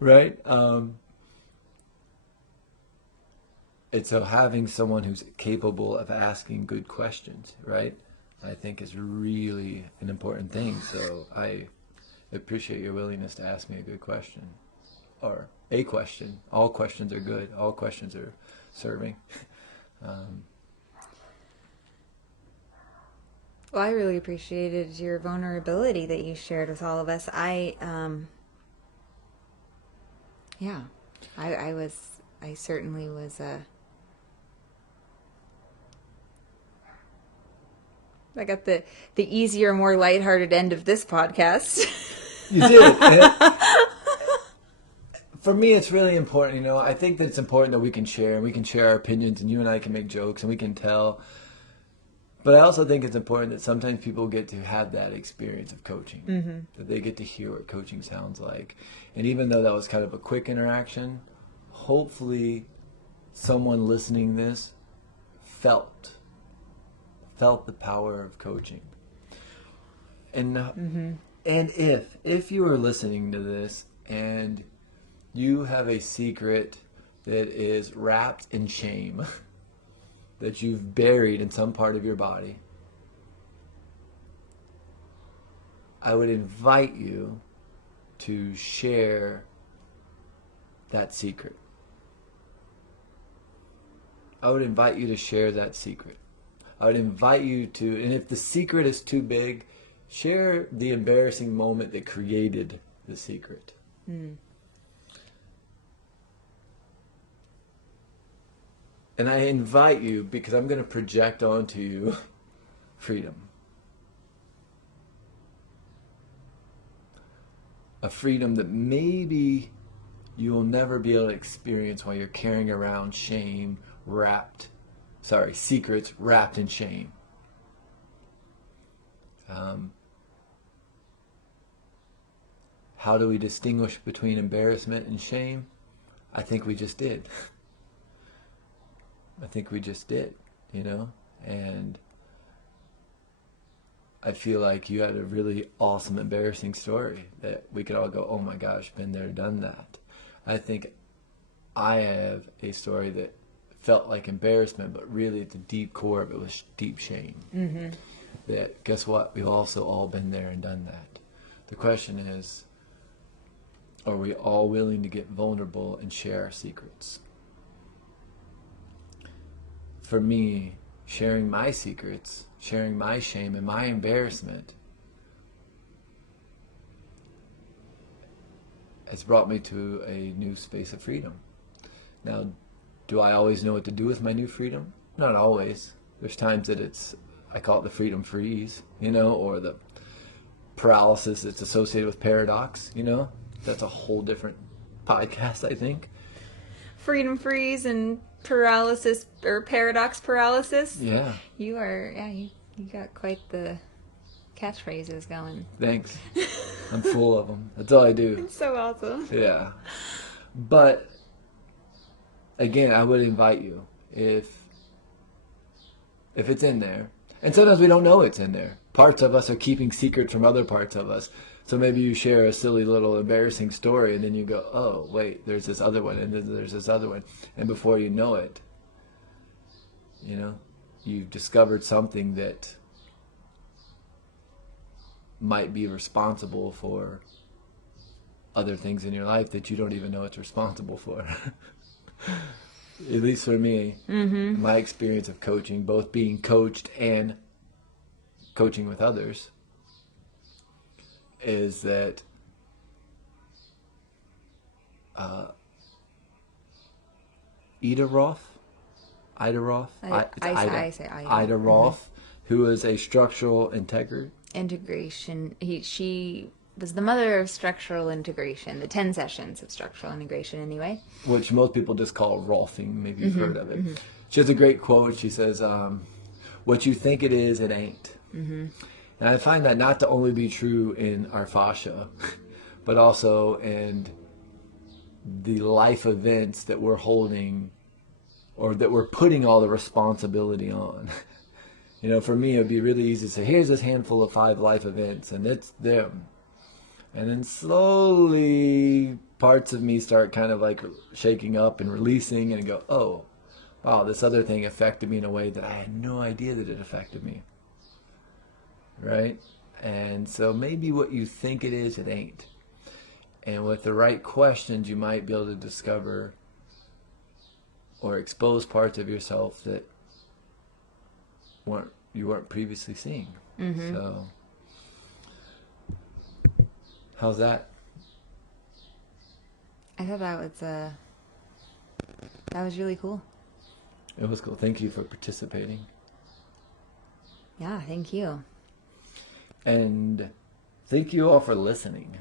right? And so having someone who's capable of asking good questions, right, I think is really an important thing. So I appreciate your willingness to ask me a good question, or a question. All questions are good. All questions are serving. Um, Well, I really appreciated your vulnerability that you shared with all of us. Yeah, I certainly was, I got the easier, more lighthearted end of this podcast. you did. And for me, it's really important. I think that it's important that we can share, and we can share our opinions, and you and I can make jokes, and we can tell. But I also think it's important that sometimes people get to have that experience of coaching, that they get to hear what coaching sounds like. And even though that was kind of a quick interaction, hopefully someone listening this felt the power of coaching. And and if you are listening to this and you have a secret that is wrapped in shame, that you've buried in some part of your body, I would invite you to share that secret. I would invite you to share that secret. I would invite you to, and if the secret is too big, share the embarrassing moment that created the secret. And I invite you, because I'm going to project onto you freedom. A freedom that maybe you will never be able to experience while you're carrying around secrets wrapped in shame. How do we distinguish between embarrassment and shame? I think we just did. And I feel like you had a really awesome, embarrassing story that we could all go, oh my gosh, been there, done that. I think I have a story that felt like embarrassment, but really at the deep core of it was deep shame. That, guess what? We've also all been there and done that. The question is, are we all willing to get vulnerable and share our secrets? For me, sharing my secrets, sharing my shame and my embarrassment has brought me to a new space of freedom. Now, do I always know what to do with my new freedom? Not always. There's times that I call it the freedom freeze, or the paralysis that's associated with paradox, That's a whole different podcast, I think. Freedom freeze and paralysis, or paradox paralysis. Yeah. You got quite the catchphrases going. Thanks. I'm full of them. That's all I do. It's so awesome. Yeah. But again, I would invite you, if it's in there, and sometimes we don't know it's in there. Parts of us are keeping secrets from other parts of us. So maybe you share a silly little embarrassing story, and then you go, oh, wait, there's this other one, and then there's this other one. And before you know it, you've discovered something that might be responsible for other things in your life that you don't even know it's responsible for. At least for me, my experience of coaching, both being coached and coaching with others, is that Ida Rolf, I say Ida. Ida Rolf, who is a structural integration. She was the mother of structural integration, the 10 sessions of structural integration anyway. Which most people just call Rolfing. Maybe you've heard of it. She has a great quote. She says, what you think it is, it ain't. And I find that not to only be true in our fascia, but also in the life events that we're holding, or that we're putting all the responsibility on. For me, it would be really easy to say, here's this handful of 5 life events, and it's them. And then slowly parts of me start kind of like shaking up and releasing and go, oh, wow, this other thing affected me in a way that I had no idea that it affected me. Right? And so maybe what you think it is, it ain't. And with the right questions, you might be able to discover or expose parts of yourself that you weren't previously seeing. Mm-hmm. So, how's that? I thought that was really cool. It was cool. Thank you for participating. Yeah, thank you. And thank you all for listening.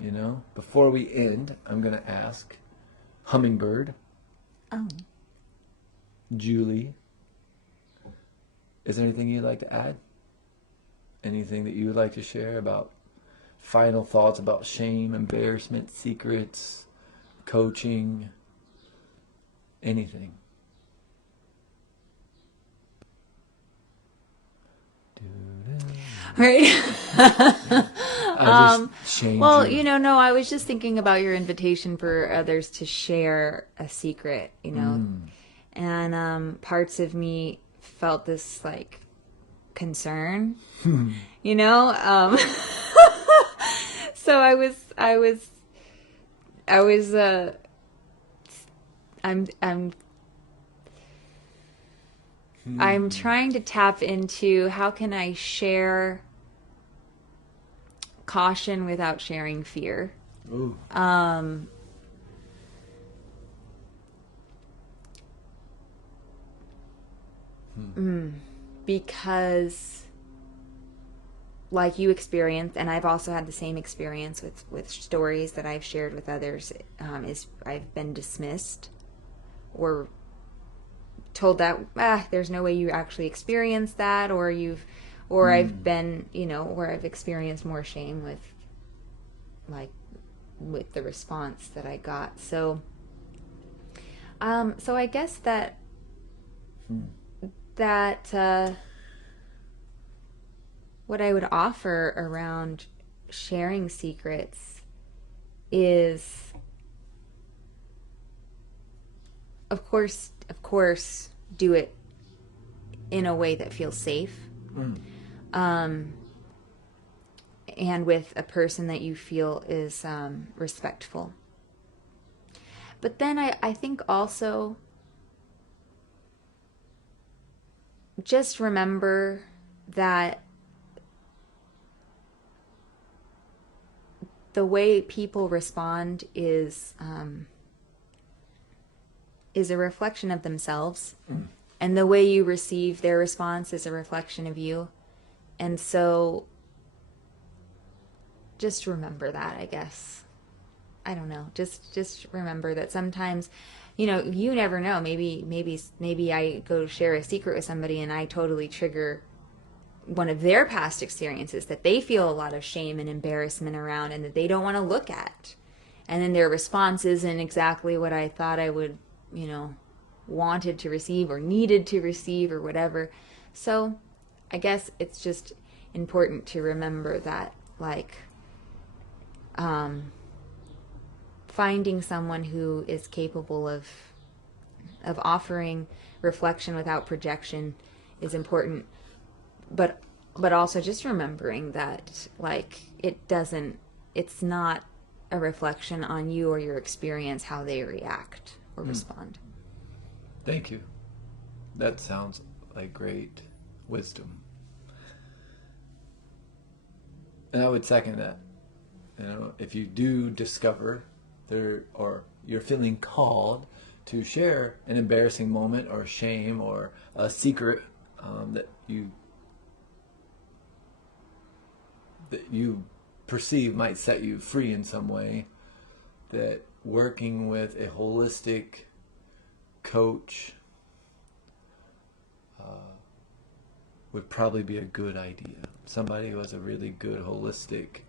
You know, before we end, I'm going to ask Hummingbird, Julie, is there anything you'd like to add? Anything that you would like to share about final thoughts about shame, embarrassment, secrets, coaching, anything? Right. Well, you. no, I was just thinking about your invitation for others to share a secret, and parts of me felt this like concern, so I'm trying to tap into how can I share caution without sharing fear. Ooh. Because like you experienced, and I've also had the same experience with stories that I've shared with others, is I've been dismissed or told that there's no way you actually experienced that, or I've been, where I've experienced more shame with the response that I got. So I guess that what I would offer around sharing secrets is, of course, do it in a way that feels safe. And with a person that you feel is respectful. But then I think also just remember that the way people respond is a reflection of themselves. And the way you receive their response is a reflection of you. And so just remember that, I guess. I don't know. Just remember that sometimes, you never know. Maybe I go share a secret with somebody and I totally trigger one of their past experiences that they feel a lot of shame and embarrassment around and that they don't want to look at. And then their response isn't exactly what I thought I would, wanted to receive or needed to receive or whatever. So I guess it's just important to remember that, finding someone who is capable of offering reflection without projection is important, but also just remembering that it's not a reflection on you or your experience how they react or respond. Thank you. That sounds like great wisdom. And I would second that. If you do discover or you're feeling called to share an embarrassing moment or shame or a secret that you perceive might set you free in some way, that working with a holistic coach would probably be a good idea. Somebody who has a really good holistic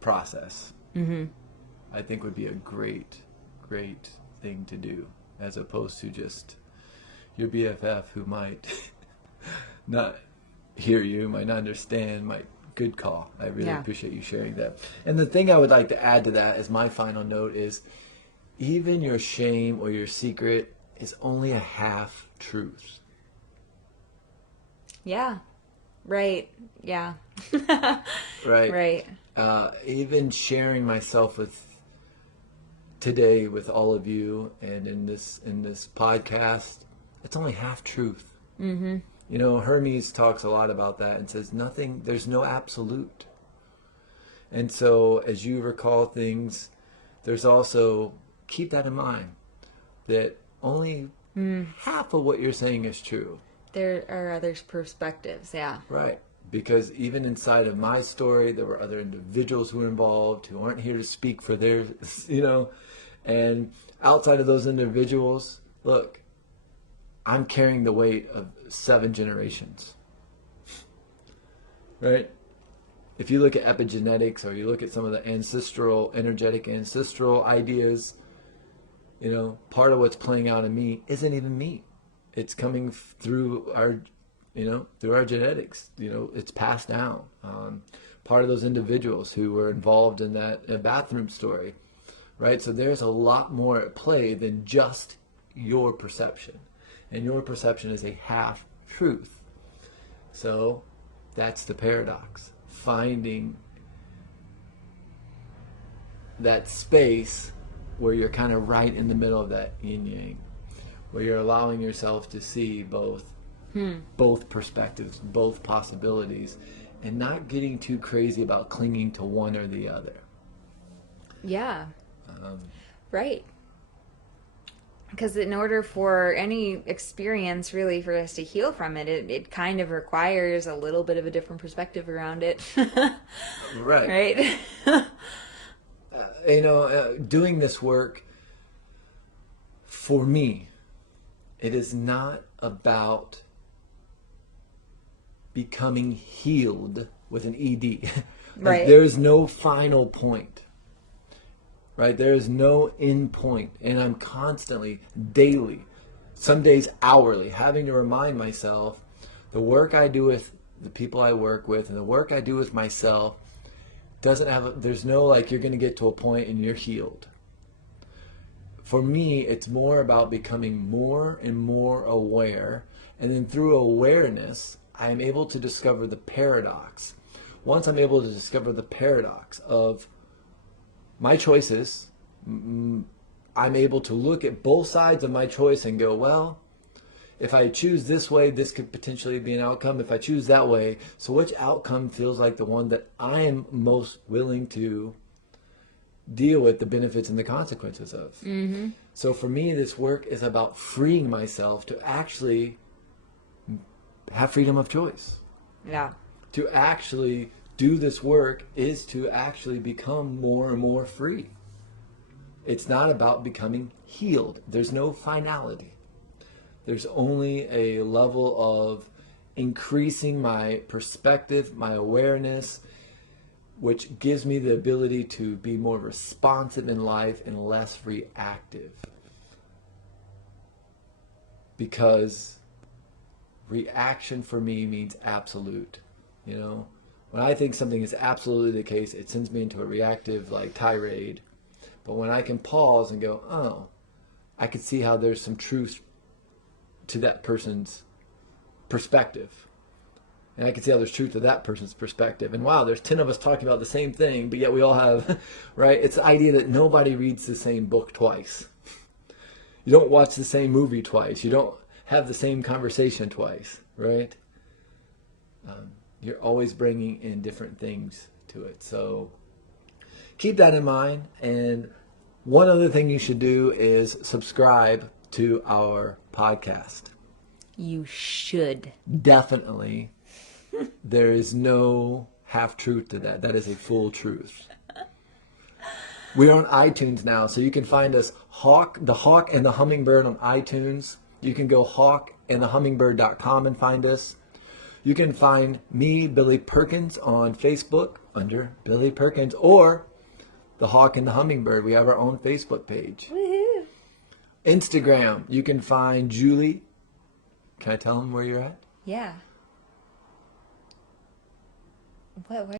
process, I think would be a great thing to do, as opposed to just your BFF who might not hear you, might not understand, might good call. I really Yeah. appreciate you sharing that. And the thing I would like to add to that as my final note is even your shame or your secret is only a half truth. Yeah. Right. Yeah. Right. Right. Even sharing myself with today with all of you and in this podcast, it's only half truth. Mm-hmm. You know, Hermes talks a lot about that and says there's no absolute. And so as you recall things, there's also, keep that in mind, that only half of what you're saying is true. There are others' perspectives. Yeah. Right. Because even inside of my story, there were other individuals who were involved who aren't here to speak for their, and outside of those individuals, look, I'm carrying the weight of 7 generations. Right? If you look at epigenetics or you look at some of the energetic ancestral ideas, part of what's playing out in me isn't even me. It's coming through our genetics. It's passed down. Part of those individuals who were involved in that bathroom story, right? So there's a lot more at play than just your perception. And your perception is a half truth. So that's the paradox. Finding that space where you're kind of right in the middle of that yin-yang, where you're allowing yourself to see both perspectives, both possibilities, and not getting too crazy about clinging to one or the other. Yeah. Right. Because in order for any experience really for us to heal from it, it kind of requires a little bit of a different perspective around it. Right. Right? Doing this work, for me, it is not about becoming healed with an ED. Right. There is no final point. Right? There is no end point. And I'm constantly, daily, some days hourly, having to remind myself the work I do with the people I work with and the work I do with myself there's no you're going to get to a point and you're healed. For me, it's more about becoming more and more aware. And then through awareness, I'm able to discover the paradox. Once I'm able to discover the paradox of my choices, I'm able to look at both sides of my choice and go, well, if I choose this way, this could potentially be an outcome. If I choose that way, so which outcome feels like the one that I am most willing to deal with the benefits and the consequences of? Mm-hmm. So for me, this work is about freeing myself to actually have freedom of choice. Yeah. To actually do this work is to actually become more and more free. It's not about becoming healed. There's no finality. There's only a level of increasing my perspective, my awareness, which gives me the ability to be more responsive in life and less reactive. Because reaction for me means absolute. When I think something is absolutely the case, it sends me into a reactive tirade. But when I can pause and go, oh, I can see how there's some truth to that person's perspective. And I can see how there's truth to that person's perspective. And wow, there's 10 of us talking about the same thing, but yet we all have, right? It's the idea that nobody reads the same book twice. You don't watch the same movie twice. You don't have the same conversation twice, right? You're always bringing in different things to it. So keep that in mind. And one other thing you should do is subscribe to our podcast. You should. Definitely. There is no half truth to that. That is a full truth. We're on iTunes now, so you can find us the Hawk and the Hummingbird on iTunes. You can go hawkandthehummingbird.com and find us. You can find me, Billy Perkins, on Facebook under Billy Perkins, or the Hawk and the Hummingbird. We have our own Facebook page. Woohoo. Instagram, you can find Julie. Can I tell them where you're at? Yeah. what